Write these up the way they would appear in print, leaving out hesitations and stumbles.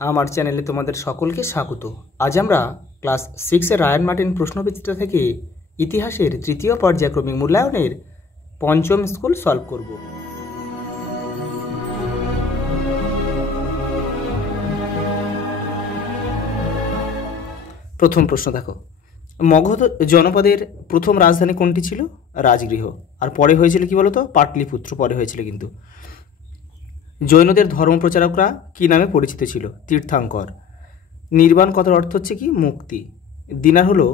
আমার চ্যানেলে তোমাদের সকলকে স্বাগত। আজ আমরা ক্লাস 6 রায়ান মার্টিন প্রশ্নবিচিত্রা থেকে ইতিহাসের তৃতীয় পর্যায়ক্রমিক মূল্যায়নের পঞ্চম স্কুল সলভ করব। প্রথম প্রশ্ন দেখো, মগধ জনপদের প্রথম রাজধানী কোনটি ছিল? রাজগৃহ। আর পরে হয়েছিল কি বলতো? পাটলিপুত্র পরে হয়েছিল। কিন্তু জৈনদের ধর্মপ্রচারকরা কি নামে পরিচিত ছিল? তীর্থাঙ্কর। নির্বাণ কথার অর্থ হচ্ছে কি? মুক্তি। দিনার হলো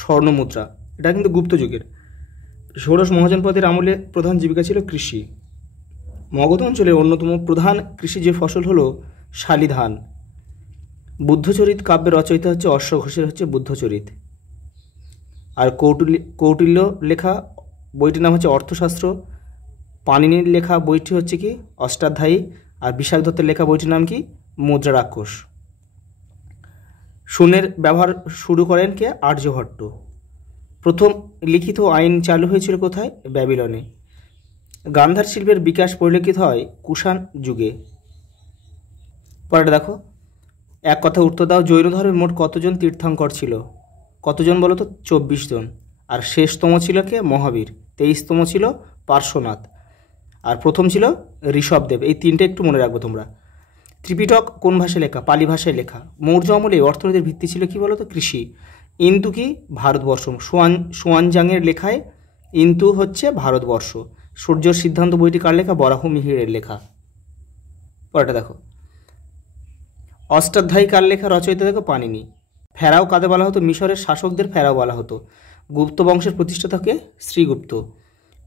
স্বর্ণমুদ্রা, এটা কিন্তু গুপ্ত যুগের। ষোড়শ মহাজনপদের আমলে প্রধান জীবিকা ছিল কৃষি। মগধ অঞ্চলের অন্যতম প্রধান কৃষিজ ফসল হলো শালি ধান। বুদ্ধচরিত কাব্যের রচয়িতা হচ্ছে অশ্ব ঘোষের হচ্ছে বুদ্ধচরিত। আর কৌটিল্য লেখা বইটির নাম হচ্ছে অর্থশাস্ত্র। পাণিনির লেখা বইটি হচ্ছে কি? অষ্টাধ্যায়ী। আর বিশাখ দত্তের লেখা বইটির নাম কি? মুদ্রা রাক্ষস। শূন্যের ব্যবহার শুরু করেন কে? আর্যভট্ট। প্রথম লিখিত আইন চালু হয়েছিল কোথায়? ব্যাবিলনে। গান্ধার শিল্পের বিকাশ পরিলক্ষিত হয় কুষাণ যুগে। পরেটা দেখো, এক কথা উত্তর দাও। জৈন ধর্মে মোট কতজন তীর্থঙ্কর ছিল? কতজন বলো তো? 24 জন। আর শেষতম ছিল কে? মহাবীর। 23তম ছিল পার্শ্বনাথ। আর প্রথম ছিল ঋষভদেব। এই তিনটে একটু মনে রাখবো তোমরা। ত্রিপিটক কোন ভাষায় লেখা? পালি ভাষায় লেখা। মৌর্য আমলে অর্থনীতির ভিত্তি ছিল কি বলো তো? কৃষি। ইন্দু কি? ভারতবর্ষ। সুয়ানজাংয়ের লেখায় ইন্দু হচ্ছে ভারতবর্ষ। সূর্যর সিদ্ধান্ত বইটি কার লেখা? বরাহ মিহিরের লেখা। পরেটা দেখো, অষ্টাধ্যায়ী কার লেখা? রচয়িতা দেখো পাণিনি। ফেরাও কাদের বলা হতো? মিশরের শাসকদের ফেরাও বলা হতো। গুপ্ত বংশের প্রতিষ্ঠাতাকে? শ্রীগুপ্ত।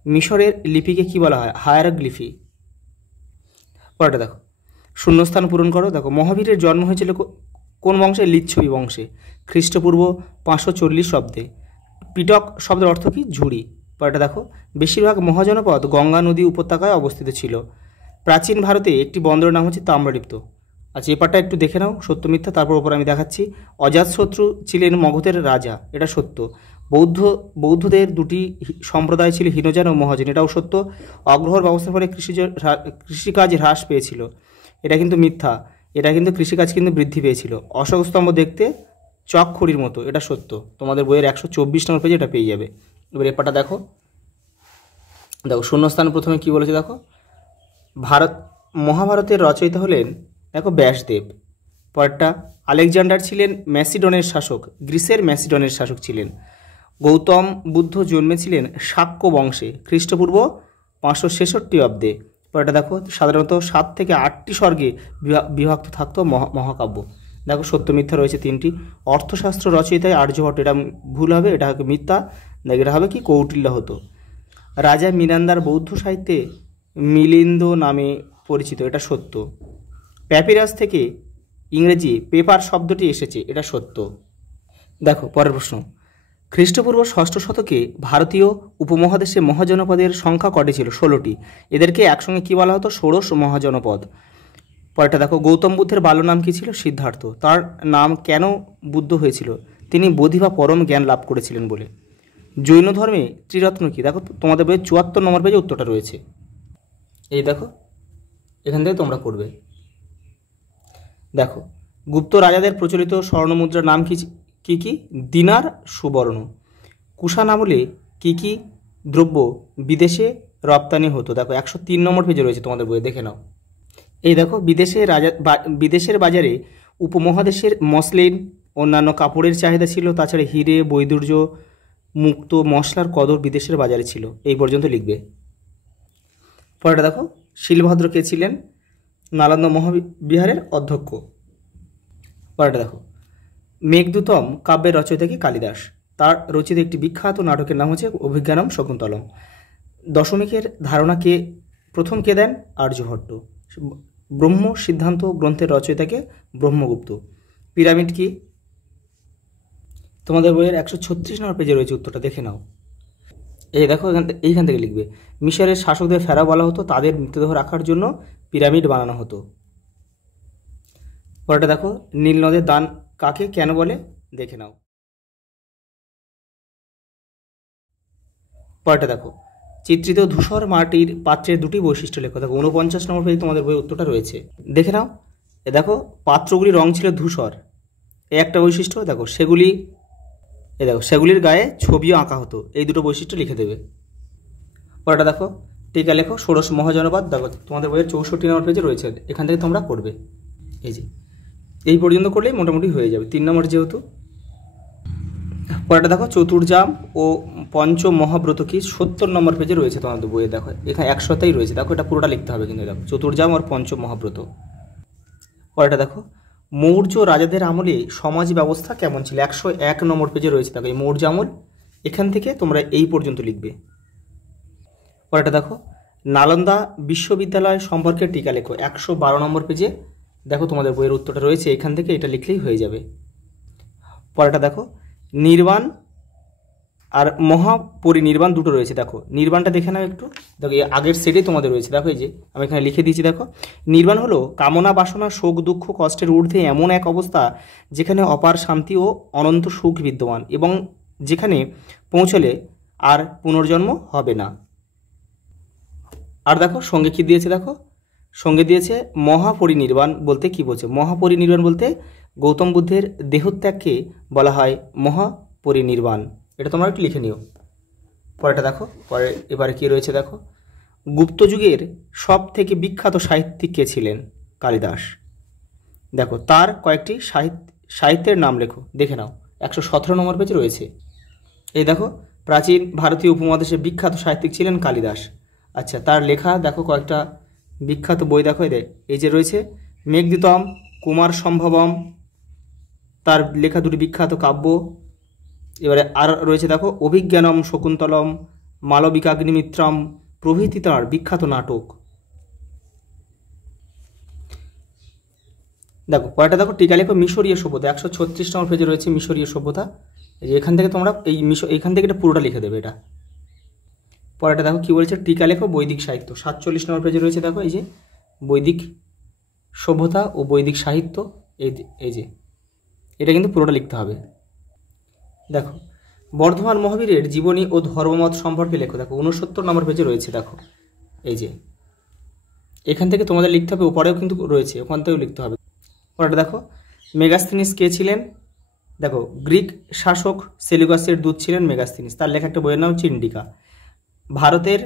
মিশরের লিপিকে কি বলা হয়? হায়ারোগ্লিফি। পরেটা দেখো, শূন্যস্থান পূরণ করো। দেখো, মহাবীরের জন্ম হয়েছিল কোন বংশে? লিচ্ছবি বংশে, খ্রিস্টপূর্ব 540 অব্দে। পিটক শব্দের অর্থ কি? ঝুড়ি। পরেটা দেখো, বেশিরভাগ মহাজনপদ গঙ্গা নদী উপত্যকায় অবস্থিত ছিল। প্রাচীন ভারতে একটি বন্দরের নাম হচ্ছে তাম্রলিপ্ত। আচ্ছা, এপারটা একটু দেখে নাও, সত্য মিথ্যা, তারপর ওপর আমি দেখাচ্ছি। অজাতশত্রু ছিলেন মগধের রাজা, এটা সত্য। বৌদ্ধদের দুটি সম্প্রদায় ছিল, হীনযান ও মহাজন, এটাও সত্য। অগ্রহর ব্যবস্থার ফলে কৃষিকাজ হ্রাস পেয়েছিল, এটা কিন্তু মিথ্যা। এটা কিন্তু কৃষিকাজ কিন্তু বৃদ্ধি পেয়েছিল। অশোক স্তম্ভ দেখতে চকখড়ির মতো, এটা সত্য। তোমাদের বইয়ের 124 নম্বর পেজে এটা পেয়ে যাবে। এবার এপারটা দেখো, শূন্যস্থান প্রথমে কি বলেছে দেখো। মহাভারতের রচয়িতা হলেন দেখো ব্যাসদেব। পরেরটা, আলেকজান্ডার ছিলেন ম্যাসিডনের শাসক, গ্রিসের ম্যাসিডনের শাসক ছিলেন। গৌতম বুদ্ধ জন্মেছিলেন শাক্য বংশে, খ্রিস্টপূর্ব 566 অব্দে। পরেরটা দেখো, সাধারণত 7 থেকে 8টি স্বর্গে বিভক্ত থাকতো মহাকাব্য। দেখো, সত্য মিথ্যা রয়েছে 3টি। অর্থশাস্ত্র রচয়িতায় আর্যভট্ট, এটা ভুল হবে, এটা হবে মিথ্যা। এটা হবে কি? কৌটিল্য হতো। রাজা মিনান্দার বৌদ্ধ সাহিত্যে মিলিন্দ নামে পরিচিত, এটা সত্য। প্যাপিরাস থেকে ইংরেজি পেপার শব্দটি এসেছে, এটা সত্য। দেখো পরের প্রশ্ন, খ্রিস্টপূর্ব 6ষ্ঠ শতকে ভারতীয় উপমহাদেশে মহাজনপদের সংখ্যা কটি ছিল? 16টি। এদেরকে একসঙ্গে কি বলা হতো? ষোড়শ মহাজনপদ। পরেরটা দেখো, গৌতম বুদ্ধের বাল্য নাম কি ছিল? সিদ্ধার্থ। তার নাম কেন বুদ্ধ হয়েছিল? তিনি বোধি বা পরম জ্ঞান লাভ করেছিলেন বলে। জৈন ধর্মে ত্রিরত্ন কি? দেখো, তোমাদের বইয়ে 74 নম্বর পেজে উত্তরটা রয়েছে। এই দেখো, এখান থেকে তোমরা পড়বে। দেখো, গুপ্ত রাজাদের প্রচলিত স্বর্ণমুদ্রার নাম কি কি? দিনার, সুবর্ণ। কুষাণ আমলে কি কি দ্রব্য বিদেশে রপ্তানি হতো? দেখো, 103 নম্বর পেজে রয়েছে তোমাদের বইয়ে, দেখে নাও। এই দেখো, বিদেশের বাজারে উপমহাদেশের মসলিন, অন্যান্য কাপড়ের চাহিদা ছিল। তাছাড়া হিরে, বৈদুর্য, মুক্ত, মশলার কদর বিদেশের বাজারে ছিল। এই পর্যন্ত লিখবে। পরেটা দেখো, শিলভদ্র কে ছিলেন? নালন্দা মহাবিহারের অধ্যক্ষ। পরেটা দেখো, মেঘদূতম কাব্যের রচয়িতা কি? কালিদাস। তার রচিত একটি বিখ্যাত নাটকের নাম হচ্ছে অভিজ্ঞানম শকুন্তলম। দশমিকের ধারণা কে প্রথম কে দেন? আর্যভট্ট। ব্রহ্ম সিদ্ধান্ত গ্রন্থের রচয়িতাকে? ব্রহ্মগুপ্ত। পিরামিড কি? তোমাদের বইয়ের 136 নম্বর পেজে রয়েছে, উত্তরটা দেখে নাও। এই দেখো, এইখান থেকে লিখবে। মিশরের শাসকদের ফেরাও বলা হতো, তাদের মৃতদেহ রাখার জন্য পিরামিড বানানো হতো। পরেটা দেখো, নীল নদের দান কাকে কেন বলে? দেখে নাও। পরেটা দেখো, চিত্রিত ধূসর মাটির পাত্রের দুটি বৈশিষ্ট্য লেখো। দেখো, 49 নম্বর পেজে তোমাদের বই উত্তরটা রয়েছে, দেখে নাও। এ দেখো পাত্রগুলির রং ছিল ধূসর, এই একটা বৈশিষ্ট্য। দেখো সেগুলির গায়ে ছবিও আঁকা হতো, এই দুটো বৈশিষ্ট্য লিখে দেবে। পরেরটা দেখো, টিকা লেখো ষোড়শ মহাজনপদ। দেখো তোমাদের বইয়ের 64 নম্বর পেজে রয়েছে, এখান থেকে তোমরা করবে। এই পর্যন্ত করলেই মোটামুটি হয়ে যাবে, 3 নম্বর যেহেতু। পরেরটা দেখো, চতুর্জাম ও পঞ্চ মহাব্রত কি, 70 নম্বর পেজে রয়েছে তোমাদের বইয়ে। দেখো এখানে 100তেই রয়েছে, দেখো এটা পুরোটা লিখতে হবে কিন্তু। দেখো চতুর্জাম আর পঞ্চ মহাব্রত। পরেরটা দেখো, মৌর্য রাজাদের আমলে সমাজ ব্যবস্থা কেমন ছিল, 101 নম্বর পেজে রয়েছে। দেখো এই মৌর্য আমল, এখান থেকে তোমরা এই পর্যন্ত লিখবে। পরেরটা দেখো, নালন্দা বিশ্ববিদ্যালয় সম্পর্কে টিকা লেখো, 112 নম্বর পেজে। দেখো তোমাদের বইয়ের উত্তরটা রয়েছে, এখান থেকে এটা লিখলেই হয়ে যাবে। পরেরটা দেখো, নির্বাণ আর মহাপরিনির্বাণ দুটো রয়েছে। দেখো নির্বাণটা দেখে নাও একটু। দেখো এই আগের সেটে তোমাদের রয়েছে, দেখো এই যে আমি এখানে লিখে দিয়েছি। দেখো নির্বাণ হলো কামনা বাসনা শোক দুঃখ কষ্টের ঊর্ধ্বে এমন এক অবস্থা যেখানে অপার শান্তি ও অনন্ত সুখ বিদ্যমান, এবং যেখানে পৌঁছলে আর পুনর্জন্ম হবে না। আর দেখো সঙ্গে কি দিয়েছে, দেখো সঙ্গে দিয়েছে মহাপরিনির্বাণ বলতে কি বলছে। মহাপরিনির্বাণ বলতে গৌতম বুদ্ধের দেহত্যাগকে বলা হয় মহাপরিনির্বাণ। এটা তোমরা একটু লিখে নিও। পরেরটা দেখো, এবারে কি রয়েছে দেখো, গুপ্ত যুগের সব থেকে বিখ্যাত সাহিত্যিক কে ছিলেন, কালিদাস। দেখো তার কয়েকটি সাহিত্যের নাম লেখো, দেখে নাও, 117 নম্বর পেজে রয়েছে। এই দেখো, প্রাচীন ভারতীয় উপমহাদেশের বিখ্যাত সাহিত্যিক ছিলেন কালিদাস। আচ্ছা, তার লেখা দেখো কয়েকটা বিখ্যাত বই দেখো, এই যে রয়েছে মেঘদূতম, কুমার সম্ভবম, তার লেখা দুটি বিখ্যাত কাব্য। এবারে আর রয়েছে দেখো অভিজ্ঞানম শকুন্তলম, মালবিকাগ্নিমিত্রম প্রভৃতি তাঁর বিখ্যাত নাটক। দেখো পরেরটা দেখো, টিকা লেখো মিশরীয় সভ্যতা, 136 নম্বর পেজে রয়েছে মিশরীয় সভ্যতা। এখান থেকে তোমরা এখান থেকে এটা পুরোটা লিখে দেবে এটা। পরেরটা দেখো কি বলেছে, টিকা লেখো বৈদিক সাহিত্য, 47 নম্বর পেজে রয়েছে। দেখো এই যে বৈদিক সভ্যতা ও বৈদিক সাহিত্য, এই যে এটা কিন্তু পুরোটা লিখতে হবে। দেখো বর্ধমান মহাবীরের জীবনী ও ধর্মমত সম্পর্কে লেখো। দেখো 69 নম্বর পেজে রয়েছে। দেখো এই যে এখান থেকে তোমাদের লিখতে হবে, ওপরেও কিন্তু রয়েছে, ওখান থেকেও লিখতে হবে। পরেরটা দেখো, মেগাস্থিনিস কে ছিলেন। দেখো গ্রিক শাসক সেলুকাসের দূত ছিলেন মেগাস্থিনিস, তার লেখা একটা বইয়ের নাম চিন্ডিকা। ভারতের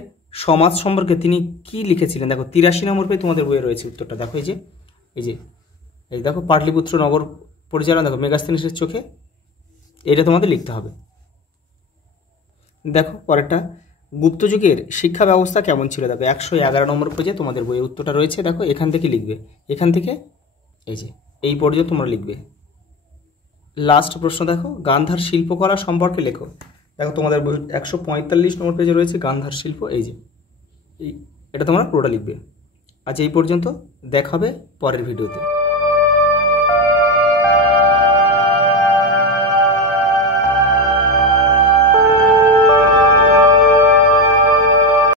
সমাজ সম্পর্কে তিনি কি লিখেছিলেন। দেখো 83 নম্বর পেজে তোমাদের বইয়ে রয়েছে উত্তরটা। দেখো এই দেখো পাটলিপুত্র নগর পরিচালনা, দেখো মেগাস্থিনিসের চোখে, এটা তোমাদের লিখতে হবে। দেখো পরেরটা, গুপ্ত যুগের শিক্ষা ব্যবস্থা কেমন ছিল। দেখো 111 নম্বর পেজে তোমাদের বইয়ের উত্তরটা রয়েছে। দেখো এখান থেকে লিখবে, এখান থেকে এই পর্যন্ত তোমরা লিখবে। লাস্ট প্রশ্ন দেখো, গান্ধার শিল্পকলা সম্পর্কে লেখো। দেখো তোমাদের বই 145 নম্বর পেজে রয়েছে গান্ধার শিল্প, এটা তোমরা পুরোটা লিখবে। আজ এই পর্যন্ত, দেখা হবে পরের ভিডিওতে।